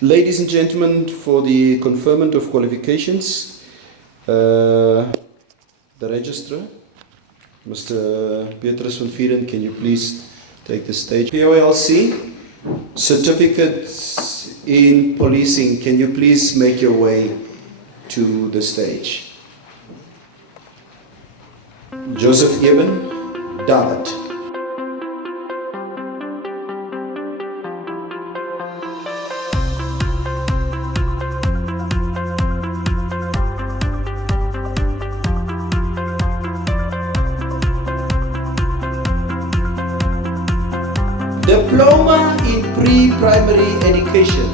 Ladies and gentlemen, for the conferment of qualifications, the registrar, Mr. Petrus van Vieren, can you please take the stage? POLC, certificates in policing, can you please make your way to the stage? Joseph Eben, David. Diploma in Pre-Primary Education.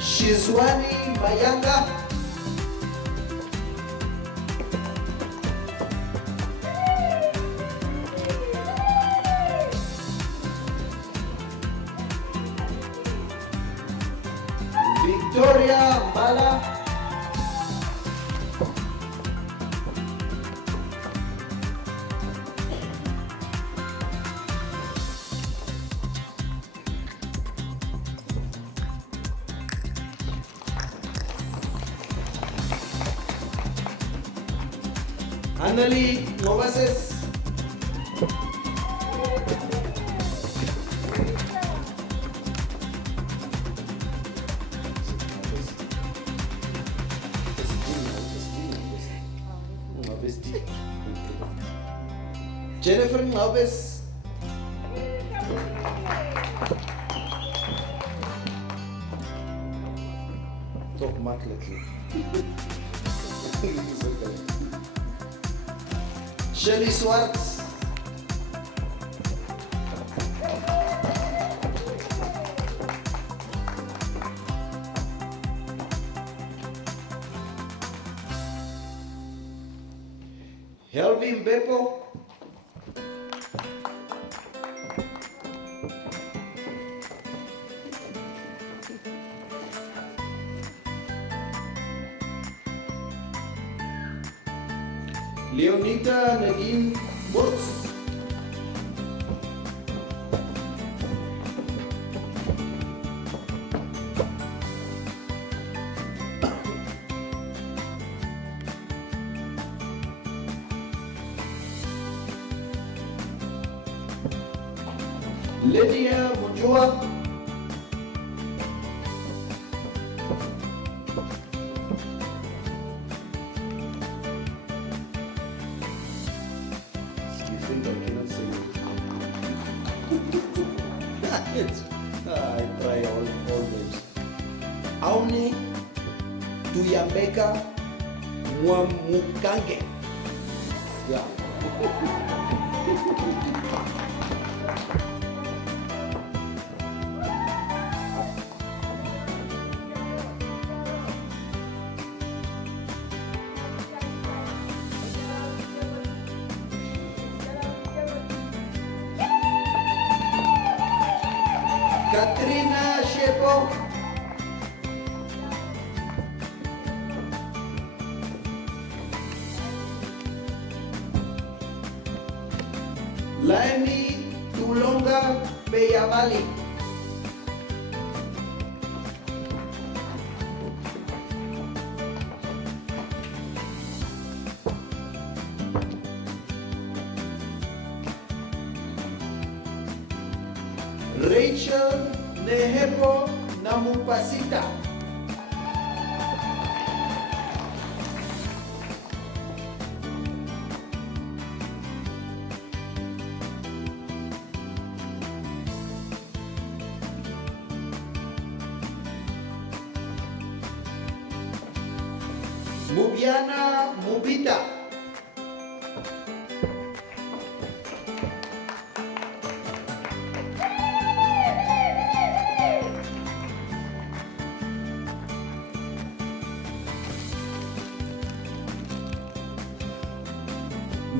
Shizwani Mayanga. Victoria Mala. Anneli Novases. Jennifer Noves. Toch makkelijk. Shelly Swartz. Helvin Beppo. Leonita Nadine Wurz. Lydia Mujua. I try always. Auni Tuyambeka Mwamukange. Yeah. Katrina Shepo. Laimi Tulonga Beyavali. Rachel Nehepo Namupasita. Mubiana Mubita.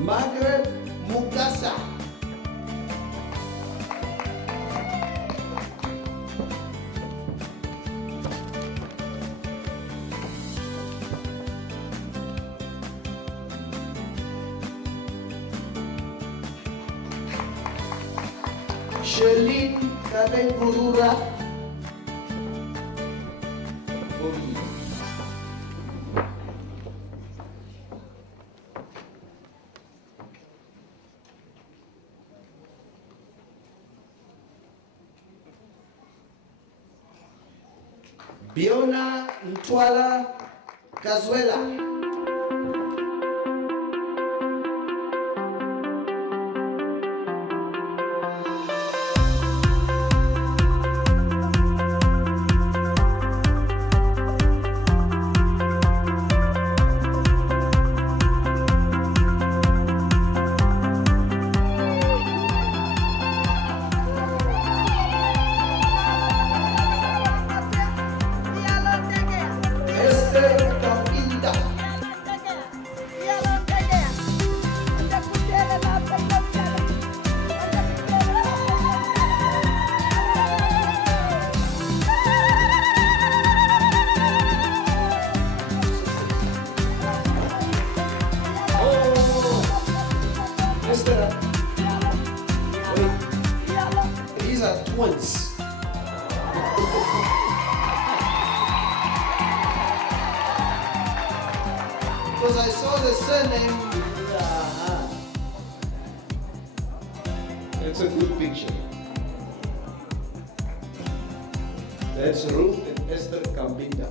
Margaret Mukasa. Sherlyn Kabengurura. Biona Ntwala Kazuela. These are twins. Because I saw the surname. It's a good picture. That's Ruth and Esther Kambinda.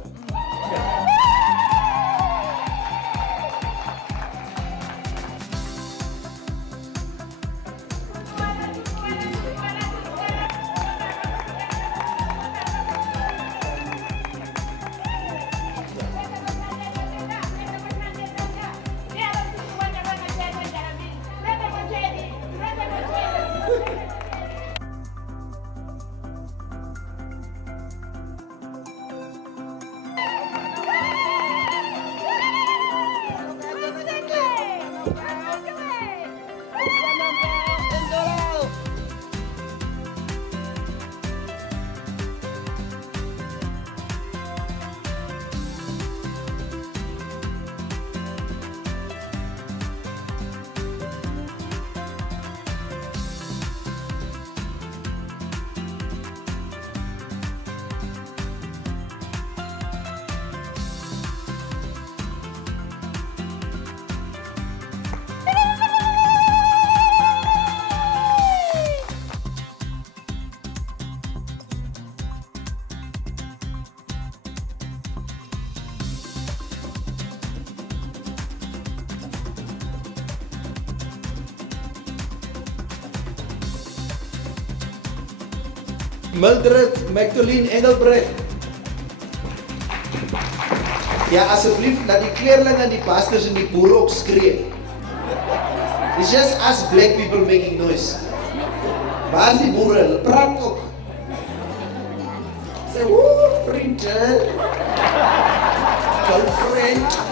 Mildred Magdalene Engelbrecht. Ja, asseblief, laat die kleerling en die pastors en die boere ook skree. It's just us black people making noise. Waar is die boere? Hulle praat ook. Sê, woe, vriendje. Girlfriend.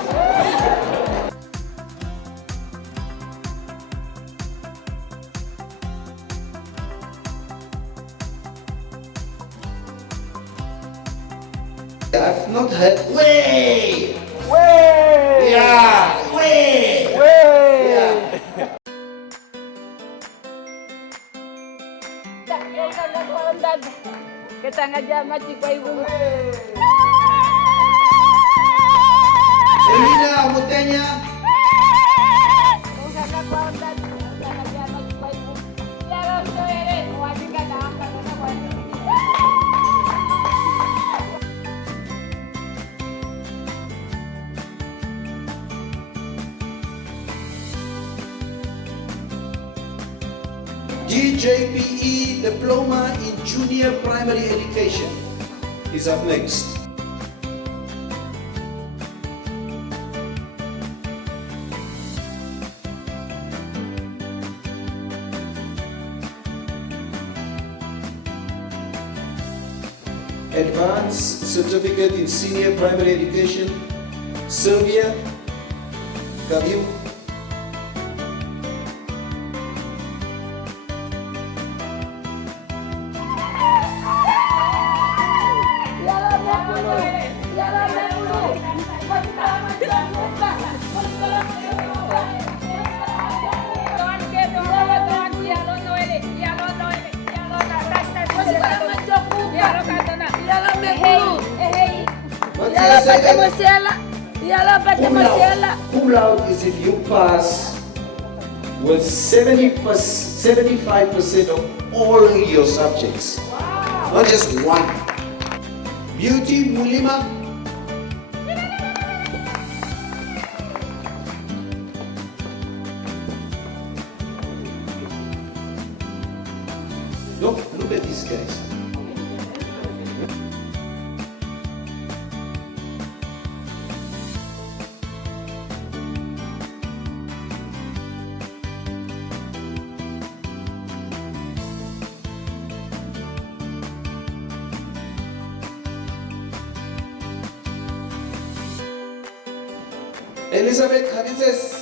I've not heard way. Way! Yeah, way. Way! Yeah. Kita ngajama chikwa ibu. Selina Mutenya. Usana kwa ndad, usana jama chikwa ibu. Yaro soere, wajika na hapa na kwa. DJPE Diploma in Junior Primary Education is up next. Advanced Certificate in Senior Primary Education, Sylvia Gabiu. Cum laude is if you pass with 75% of all your subjects. Wow. Not just one. Beauty Mulima. Look at these guys. Elizabeth Hadises.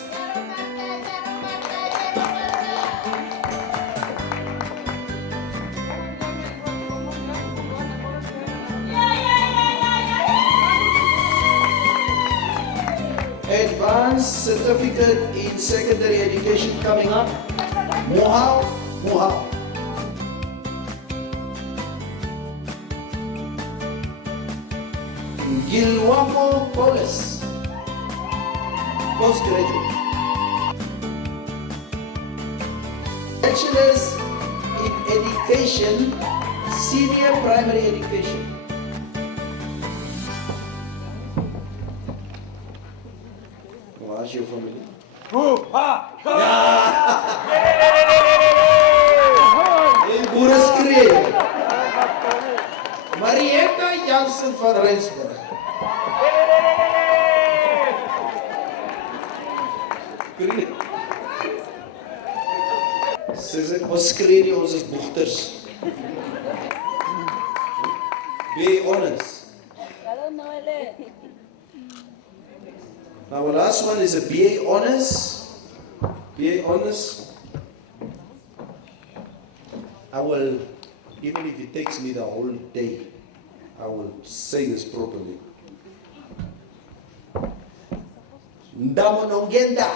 Advanced Certificate in Secondary Education coming up. Mohau. Gilwamo Polis. Postgraduate. Bachelor's in Education, Senior Primary Education. What's your family? Hey, Boris Kree. Marietta Jansen van Rensburg. Ze sê ons skree nie, ons is boegters. Be honest. Now the last one is a BA honors. BA honors. I will, even if it takes me the whole day, I will say this properly. Ndamonongenda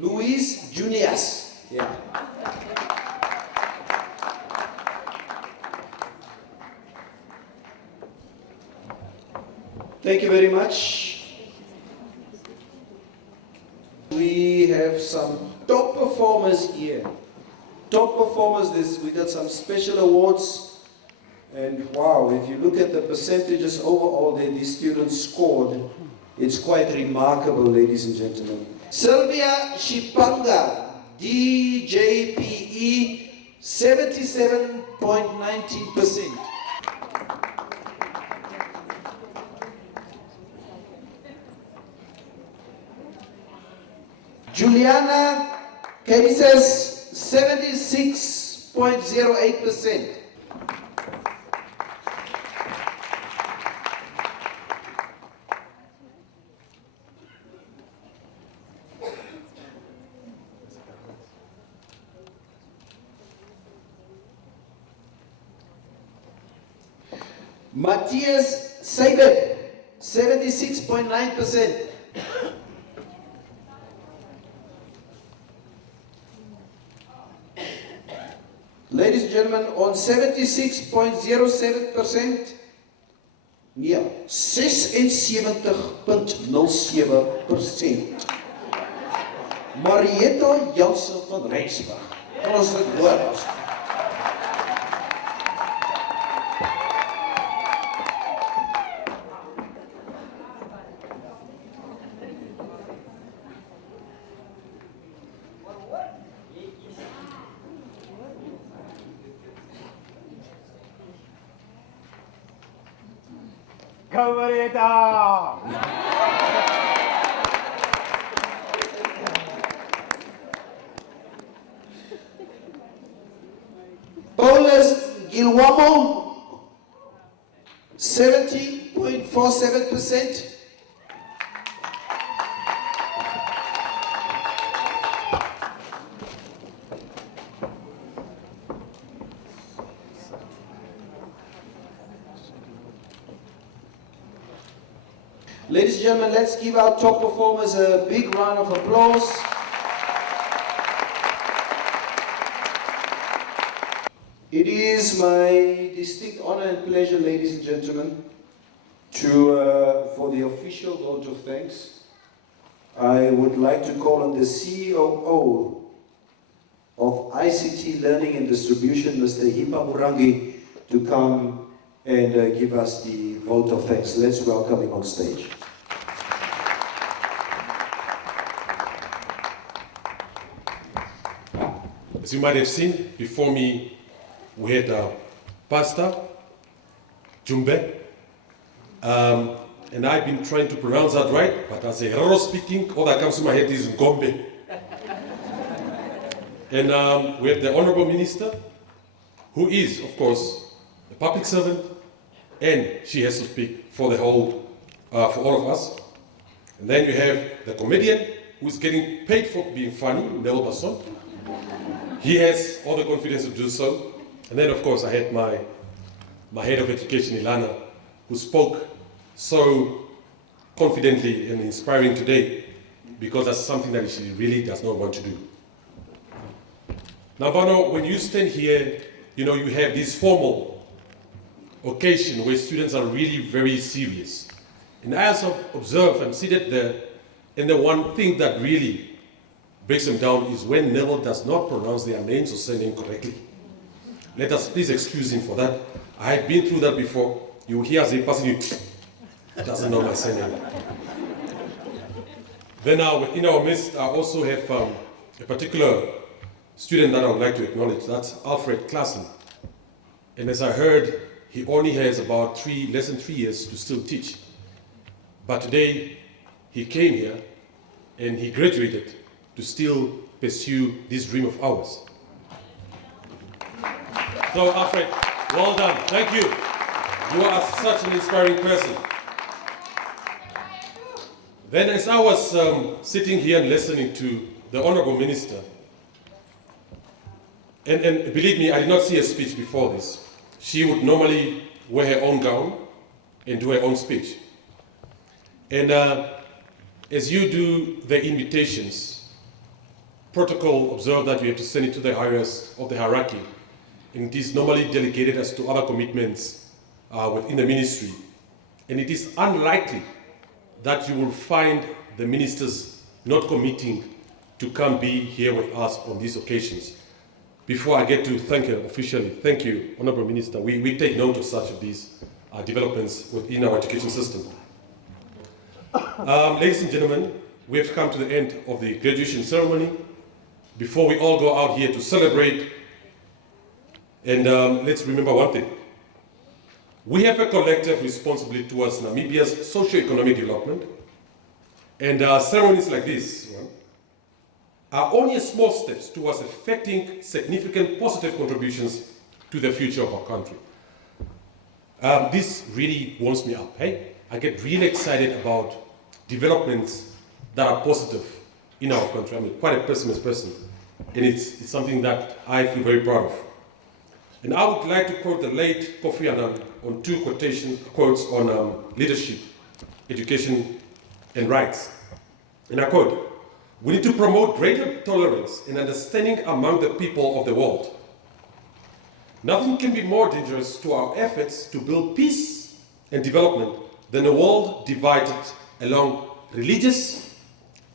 Luis Junius. Yeah. Thank you very much. We have some top performers here. Top performers, we got some special awards. And wow, if you look at the percentages overall that these students scored, it's quite remarkable, ladies and gentlemen. Sylvia Shipanga, DJPE, 77.19%. Juliana Cases, 76.08%. Matthias Seibert, 76.9%. Ladies and gentlemen, on 76.07%, ja, 76.07%. Marietta Jansen van Rijsburg. Kom ons dit hoor. Camareta! Paulus Gilwamo, 70.47%. Ladies and gentlemen, let's give our top performers a big round of applause. It is my distinct honor and pleasure, ladies and gentlemen, for the official vote of thanks, I would like to call on the COO of ICT Learning and Distribution, Mr. Hipa Murangi, to come and give us the vote of thanks. Let's welcome him on stage. As you might have seen, before me we had Pastor Jumbe, and I've been trying to pronounce that right, but as a Herero speaking, all that comes to my head is Ngombe. And we have the Honorable Minister, who is, of course, a public servant, and she has to speak for the whole, for all of us. And then you have the comedian, who is getting paid for being funny, Nel Basson. He has all the confidence to do so. And then, of course, I had my head of education, Ilana, who spoke so confidently and inspiring today, because that's something that she really does not want to do. Now, Bano, when you stand here, you know, you have this formal occasion where students are really very serious. And I also observe and see that and the one thing that really breaks them down is when Neville does not pronounce their names or surname correctly. Let us please excuse him for that. I had been through that before. You hear as a person who doesn't know my surname. Then in our midst, I also have a particular student that I would like to acknowledge. That's Alfred Klassen. And as I heard, he only has about less than 3 years to still teach. But today, he came here and he graduated to still pursue this dream of ours. So Alfred, well done, thank you. You are such an inspiring person. Then as I was sitting here and listening to the Honorable Minister, and believe me, I did not see a speech before this. She would normally wear her own gown and do her own speech. And as you do the invitations, protocol observe that you have to send it to the highest of the hierarchy. And it is normally delegated as to other commitments within the ministry. And it is unlikely that you will find the ministers not committing to come be here with us on these occasions. Before I get to thank her officially, thank you, Honorable Minister. We take note of such of these developments within our education system. Ladies and gentlemen, we have come to the end of the graduation ceremony. Before we all go out here to celebrate, and let's remember one thing. We have a collective responsibility towards Namibia's socio-economic development, and ceremonies like this one are only small steps towards effecting significant positive contributions to the future of our country. This really warms me up. Hey? I get really excited about developments that are positive in our country. I'm quite a pessimist person, and it's something that I feel very proud of. And I would like to quote the late Kofi Annan on two quotes on leadership, education, and rights. And I quote, "We need to promote greater tolerance and understanding among the people of the world. Nothing can be more dangerous to our efforts to build peace and development than a world divided along religious,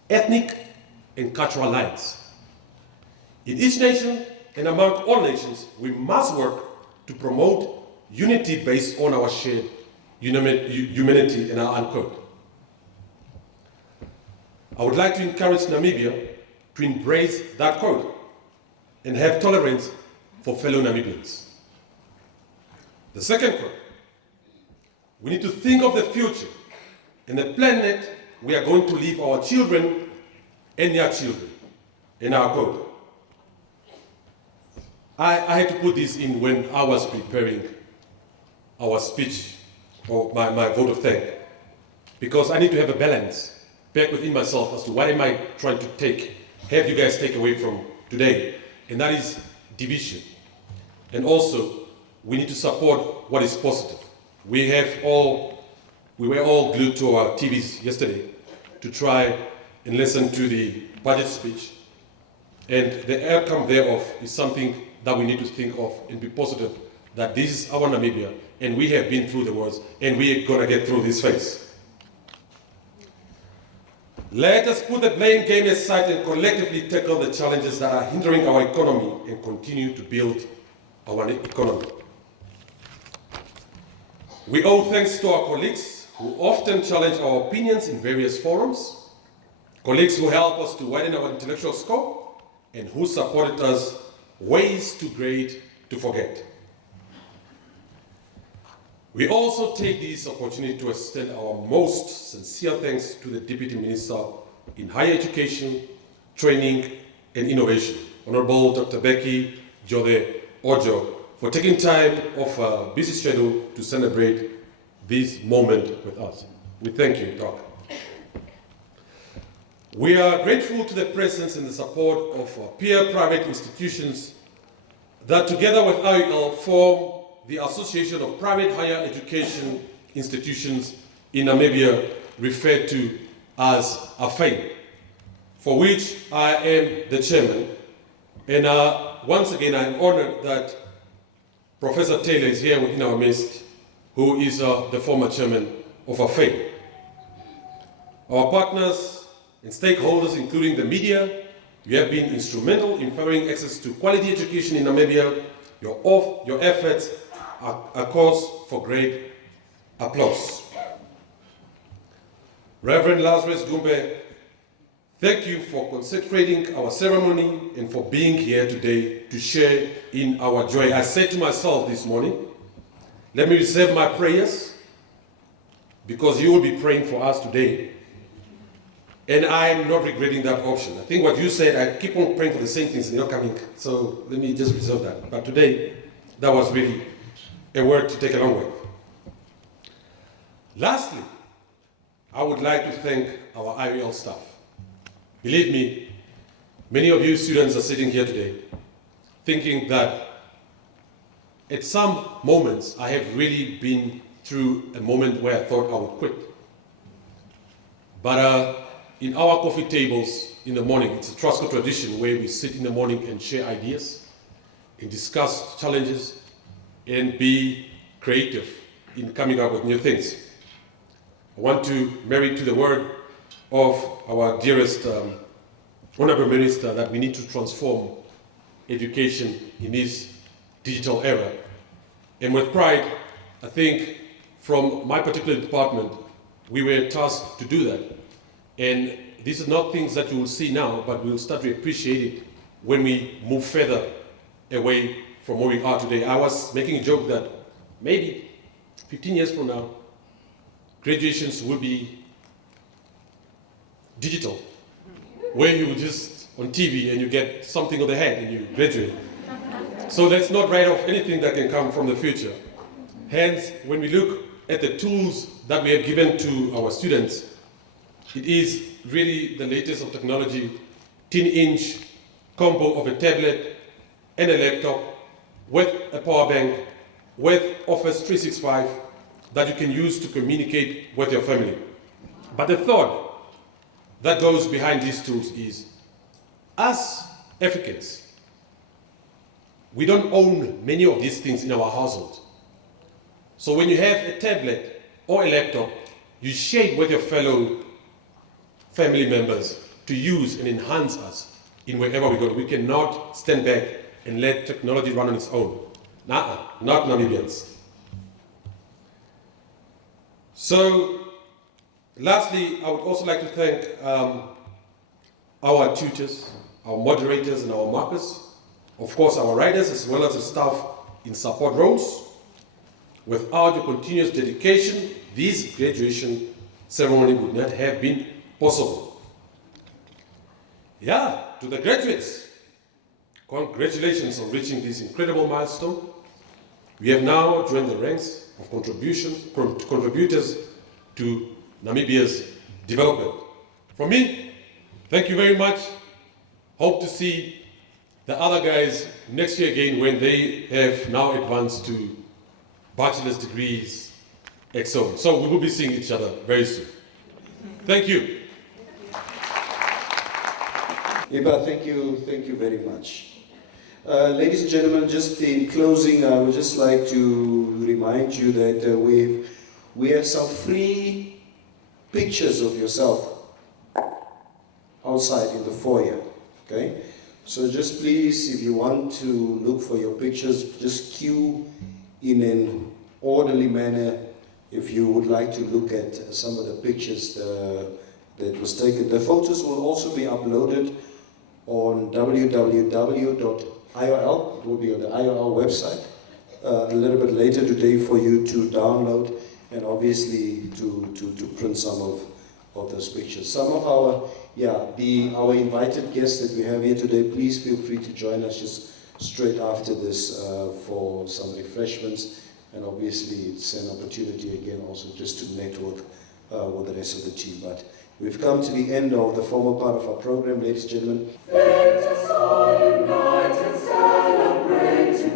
ethnic, and cultural lines. In each nation and among all nations, we must work to promote unity based on our shared humanity," and I unquote. I would like to encourage Namibia to embrace that quote and have tolerance for fellow Namibians. The second quote, "We need to think of the future and the planet we are going to leave our children and their children," in our quote. I had to put this in when I was preparing our speech, or my vote of thanks, because I need to have a balance back within myself as to what am I trying to have you guys take away from today, and that is division. And also, we need to support what is positive. We were all glued to our TVs yesterday to try and listen to the budget speech, and the outcome thereof is something that we need to think of and be positive, that this is our Namibia, and we have been through the worst, and we're gonna get through this phase. Let us put the blame game aside and collectively tackle the challenges that are hindering our economy and continue to build our economy. We owe thanks to our colleagues who often challenge our opinions in various forums, colleagues who help us to widen our intellectual scope, and who supported us ways too great to forget. We also take this opportunity to extend our most sincere thanks to the Deputy Minister in Higher Education, Training and Innovation, Honorable Dr. Becky Jode Ojo, for taking time off a busy schedule to celebrate this moment with us. We thank you, Doc. We are grateful to the presence and the support of peer private institutions that together with IOL form the Association of Private Higher Education Institutions in Namibia, referred to as AFAIN, for which I am the chairman. And once again, I'm honored that Professor Taylor is here within our midst, who is the former chairman of AFAIN. Our partners and stakeholders, including the media, you have been instrumental in furthering access to quality education in Namibia. Your efforts are a cause for great applause. Reverend Lazarus Gumbe, thank you for consecrating our ceremony and for being here today to share in our joy. I said to myself this morning, let me reserve my prayers because you will be praying for us today. And I'm not regretting that option. I think what you said, I keep on praying for the same things and you're coming. So let me just reserve that. But today, that was really a word to take along with. Lastly, I would like to thank our IOL staff. Believe me, many of you students are sitting here today thinking that at some moments I have really been through a moment where I thought I would quit. But in our coffee tables in the morning, it's a Trusco tradition where we sit in the morning and share ideas and discuss challenges and be creative in coming up with new things. I want to marry to the word of our dearest Honorable Minister that we need to transform education in this digital era. And with pride, I think from my particular department, we were tasked to do that. And these are not things that you will see now, but we'll start to appreciate it when we move further away from where we are today. I was making a joke that maybe 15 years from now, graduations will be digital, where you just on TV and you get something on the head and you graduate. So let's not write off anything that can come from the future. Hence, when we look at the tools that we have given to our students, it is really the latest of technology, 10-inch combo of a tablet and a laptop with a power bank, with Office 365 that you can use to communicate with your family. But the thought that goes behind these tools is, as Africans, we don't own many of these things in our household. So when you have a tablet or a laptop, you share with your fellow family members to use and enhance us in wherever we go. We cannot stand back and let technology run on its own. Not Namibians. So, lastly, I would also like to thank our tutors, our moderators and our markers, of course our riders as well as the staff in support roles. Without your continuous dedication, this graduation ceremony would not have been possible. Yeah, to the graduates, congratulations on reaching this incredible milestone. We have now joined the ranks of contributors to Namibia's development. From me, thank you very much. Hope to see the other guys next year again when they have now advanced to bachelor's degrees, etc. So we will be seeing each other very soon. Thank you. Iba, thank you very much. Ladies and gentlemen, just in closing, I would just like to remind you that we have some free pictures of yourself outside in the foyer, okay? So just please, if you want to look for your pictures, just queue in an orderly manner if you would like to look at some of the pictures that was taken. The photos will also be uploaded on www.IOL, it will be on the IOL website a little bit later today for you to download and obviously to print some of those pictures. Some of our invited guests that we have here today, please feel free to join us just straight after this for some refreshments, and obviously it's an opportunity again also just to network with the rest of the team. But we've come to the end of the formal part of our program, ladies and gentlemen. Let us all unite and celebrate